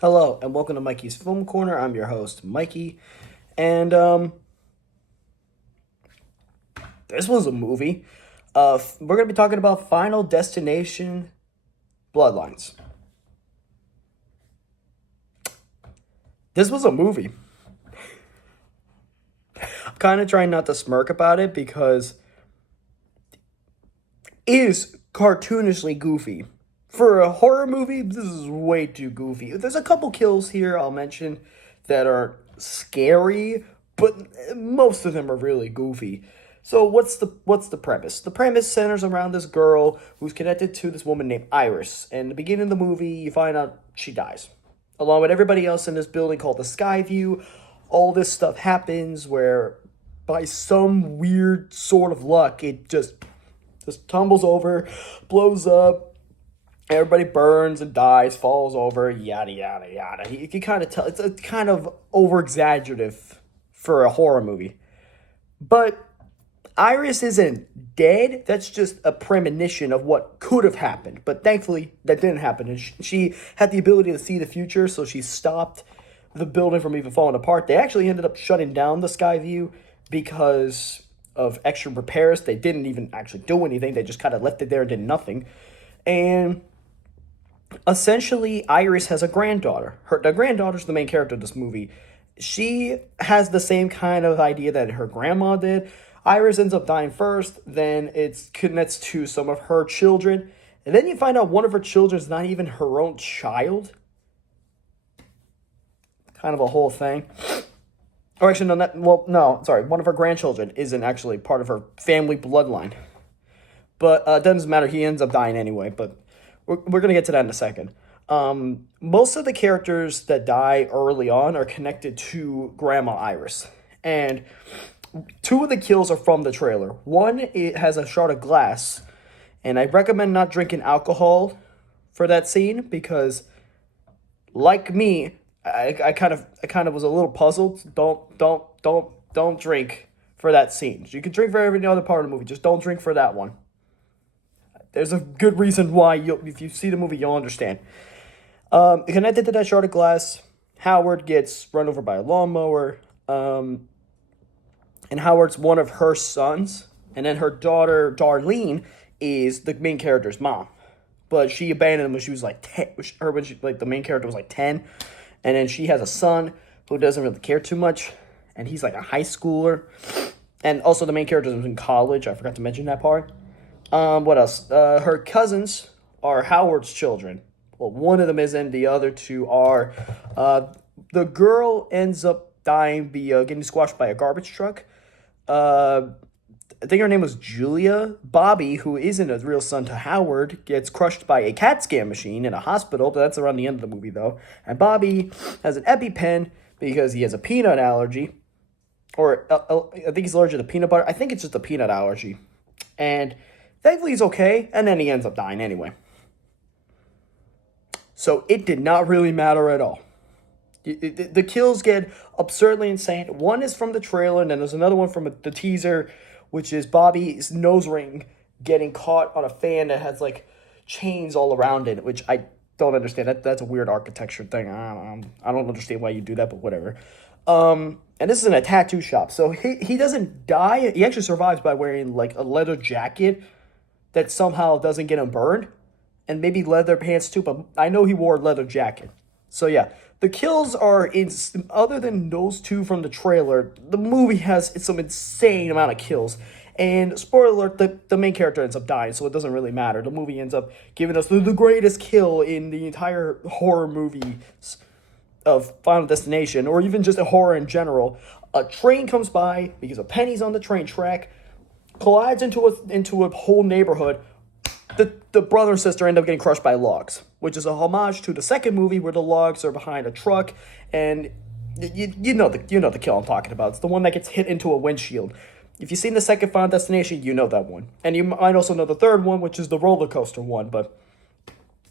Hello and welcome to Mikey's Film Corner. I'm your host, Mikey, and this was a movie. We're gonna be talking about Final Destination: Bloodlines. This was a movie. I'm kind of trying not to smirk about it because it is cartoonishly goofy. For a horror movie, this is way too goofy. There's a couple kills here I'll mention that are scary, but most of them are really goofy. So what's the premise? The premise centers around this girl who's connected to this woman named Iris. And in the beginning of the movie, you find out she dies. Along with everybody else in this building called the Skyview, all this stuff happens where by some weird sort of luck, it just tumbles over, blows up, everybody burns and dies, falls over, yada yada yada. You can kind of tell it's a kind of over exaggerative for a horror movie. But Iris isn't dead. That's just a premonition of what could have happened. But thankfully, that didn't happen. And she had the ability to see the future, so she stopped the building from even falling apart. They actually ended up shutting down the Skyview because of extra repairs. They didn't even actually do anything. They just kind of left it there and did nothing. And essentially, Iris has a granddaughter. The granddaughter's the main character of this movie. She has the same kind of idea that her grandma did. Iris ends up dying first, then it connects to some of her children, and then you find out one of her children is not even her own child. Kind of a whole thing. Or actually, no, sorry, one of her grandchildren isn't actually part of her family bloodline. But it doesn't matter, he ends up dying anyway, but we're going to get to that in a second. Most of the characters that die early on are connected to Grandma Iris. And two of the kills are from the trailer. One, it has a shard of glass, and I recommend not drinking alcohol for that scene because, like me, I kind of was a little puzzled. Don't drink for that scene. You can drink for every other part of the movie, just don't drink for that one. There's a good reason why. If you see the movie, you'll understand. Connected to that shard of glass, Howard gets run over by a lawnmower. And Howard's one of her sons, and then her daughter Darlene is the main character's mom, but she abandoned him when she was like 10. The main character was like 10, and then she has a son who doesn't really care too much, and he's like a high schooler, and also the main character is in college. I forgot to mention that part. What else? Her cousins are Howard's children. Well, one of them isn't. The other two are. The girl ends up dying via getting squashed by a garbage truck. I think her name was Julia. Bobby, who isn't a real son to Howard, gets crushed by a CAT scan machine in a hospital, but that's around the end of the movie, though. And Bobby has an EpiPen because he has a peanut allergy. Or I think he's allergic to peanut butter. I think it's just a peanut allergy. And thankfully he's okay, and then he ends up dying anyway. So it did not really matter at all. The kills get absurdly insane. One is from the trailer, and then there's another one from the teaser, which is Bobby's nose ring getting caught on a fan that has like chains all around it, which I don't understand. That's a weird architecture thing. I don't understand why you do that, but whatever. And this is in a tattoo shop, so he doesn't die. He actually survives by wearing like a leather jacket that somehow doesn't get him burned, and maybe leather pants too. But I know he wore a leather jacket. So yeah. The kills are, other than those two from the trailer, the movie has some insane amount of kills. And spoiler alert, the main character ends up dying, so it doesn't really matter. The movie ends up giving us the greatest kill in the entire horror movies of Final Destination, or even just a horror in general. A train comes by because a penny's on the train track, collides into a whole neighborhood. The brother and sister end up getting crushed by logs, which is a homage to the second movie where the logs are behind a truck, and you know the kill I'm talking about. It's the one that gets hit into a windshield. If you've seen the second Final Destination, you know that one, and you might also know the third one, which is the roller coaster one. But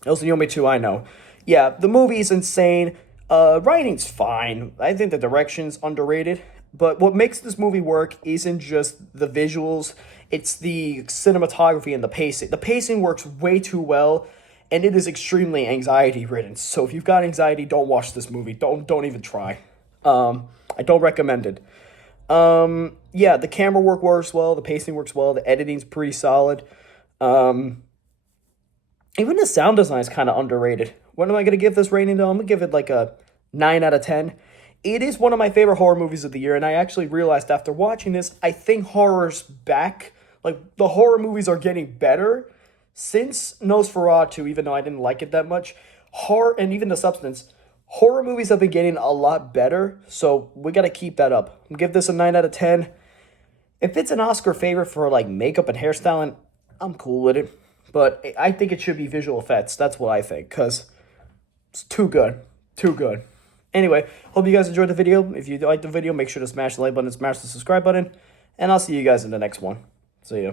those are the only two I know. Yeah, the movie's insane. Writing's fine. I think the direction's underrated. But what makes this movie work isn't just the visuals, it's the cinematography and the pacing. The pacing works way too well, and it is extremely anxiety ridden. So if you've got anxiety, don't watch this movie. Don't even try. I don't recommend it. Yeah, the camera work works well, the pacing works well, the editing's pretty solid. Um, Even the sound design is kind of underrated. What am I gonna give this rating though? I'm gonna give it like a 9 out of 10. It is one of my favorite horror movies of the year, and I actually realized after watching this, I think horror's back. Like the horror movies are getting better since Nosferatu, even though I didn't like it that much. Horror and even The Substance, horror movies have been getting a lot better, so we gotta keep that up. I'll give this a 9 out of 10. If it's an Oscar favorite for like makeup and hairstyling, I'm cool with it. But I think it should be visual effects. That's what I think, because it's too good. Too good. Anyway, hope you guys enjoyed the video. If you liked the video, make sure to smash the like button and smash the subscribe button. And I'll see you guys in the next one. See ya.